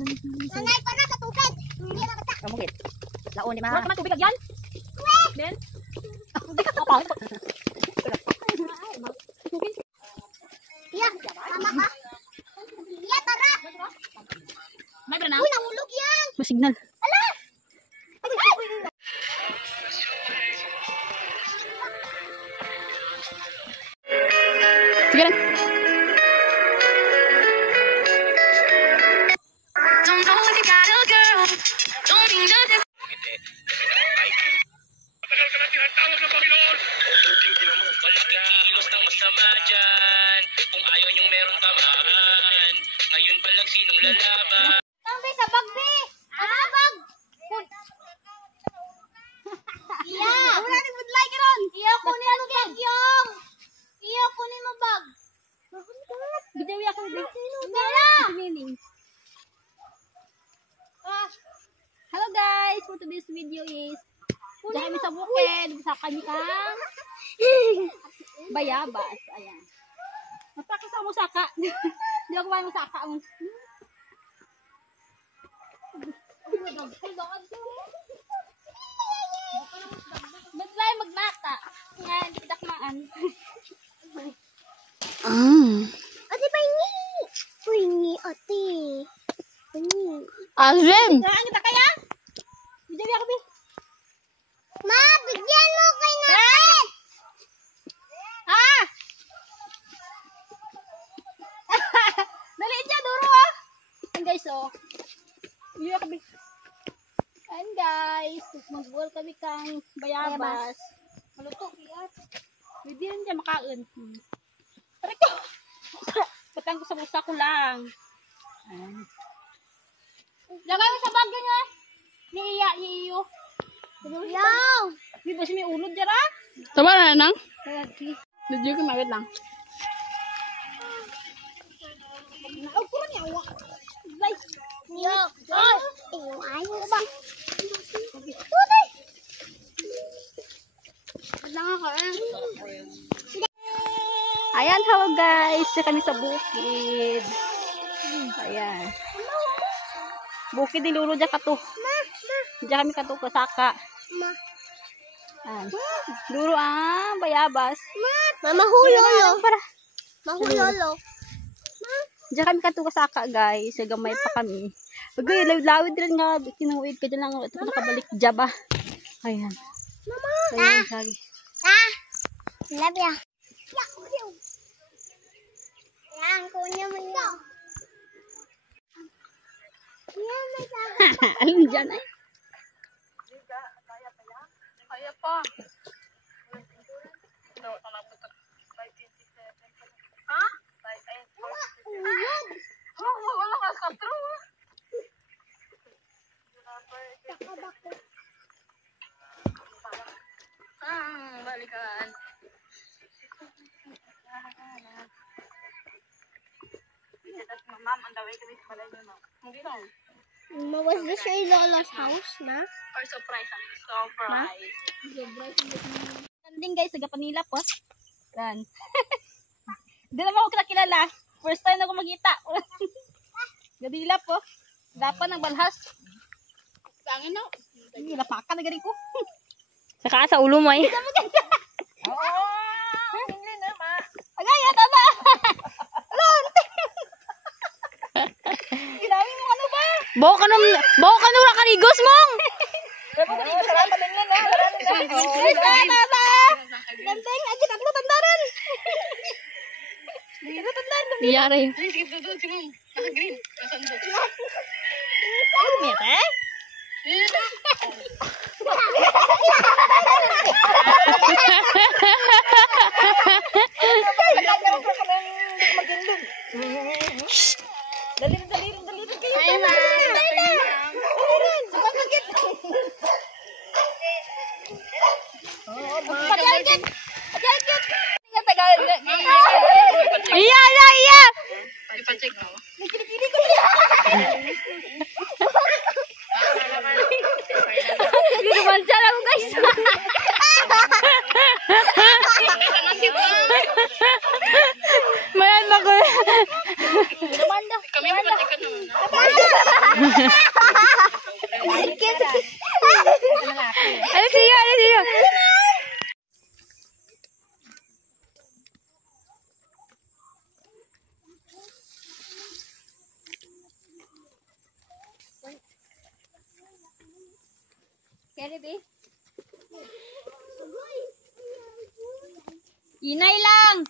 Nanay pa na sa tubig. Hindi na basta. Kamukit. Laon di ma. Wala ka man tubig agyan. Ben. Hindi ka kapal. Iya, tama ka. Iya, tara. May ba na? Uy, nahulog yan. May signal. Ala! Sige lang. Kung ayaw niyong meron tamaan, ngayon pa lang sinong lalaban. Tambay sa bag, be. Sa bag. Iya. Wala ni budlay karon. Iya, kunin mo bag yung. Iya, kunin mo bag. Bidawi ako be. Dala. Meaning. Hello guys, for today's video is diyan kami sa bukid, sa kami kang bayabas. Ayan. Magpakisa mo saka. Hindi ako maraming saka. Ba't magbata? Nga, hindi dakmaan. Ate, pahingi. Pahingi, ate. Pahingi. Azim! Saan kita kaya? Bidawi ako be. Ma, bigyan mo kay natin. Ah! Daliin niya, duro ah! Ayan guys, oh. Bidawi ako be. Ayan guys, mag-boil kami kang bayabas. Maluto, kiyat. Bidawi niya makain. Tari ko! Patang ko sa busa ko lang. Ayan. Lagay mo sa bagyo niya. Ni Iya, ni Iyo. Yaw. Di ba siya may ulod dyan ah? Tama na nang? Lagi. Medyo kumawit lang. Naog ko man yawa. Lay. Yo. Yung ayos ba? Ayan, hello guys. Diyan kami sa bukid. Ayan. Bukid ni Lulu dyan kato. Diyan kami kato kasaka. Ma. Ayan. Lulu bayabas. Mama hulolo. Mahulolo. Diyan kami kato kasaka guys. Gamay pa kami. Pagay, lawid rin nga. Kinuwid ka dyan lang. Ito ko nakabalik jaba. Ayan. Mama. Ayan, sagi. Love ya. Yan, kunya mo yun. Yan, may sabi. Alam dyan ay. Kaya pa. Ha? Uyod. Wala ka sa true. Takabako. Balikan. Ma'am, ang daway kami sa balay niyo, ma'am. Hindi lang. Was this your Lola's house, na? Or surprise. Surprise. Landing guys, sa Gapanila po. Yan. Hindi naman ako kilala. First time na ako magkita. Gadila po. Dapan ng balhas. Tangin na. Hindi, lapakan na gani ko. Saka sa ulo mo ay. Oo. Hindi na, ma. Agay, tama. Ginawin mo ano ba? Bawa ka nung karigos mong. Salamat din na, no? Tama. Landing, agit ako tandaran. Dito tandaran. Iyari. Sige, doon si ma'am. Naka-green. Naka-sando. Ano mete? Dali kayo. Ay, ma. Iya. Ipacheck mo. Ano siya? Ano siya? Kaya be? Inay lang!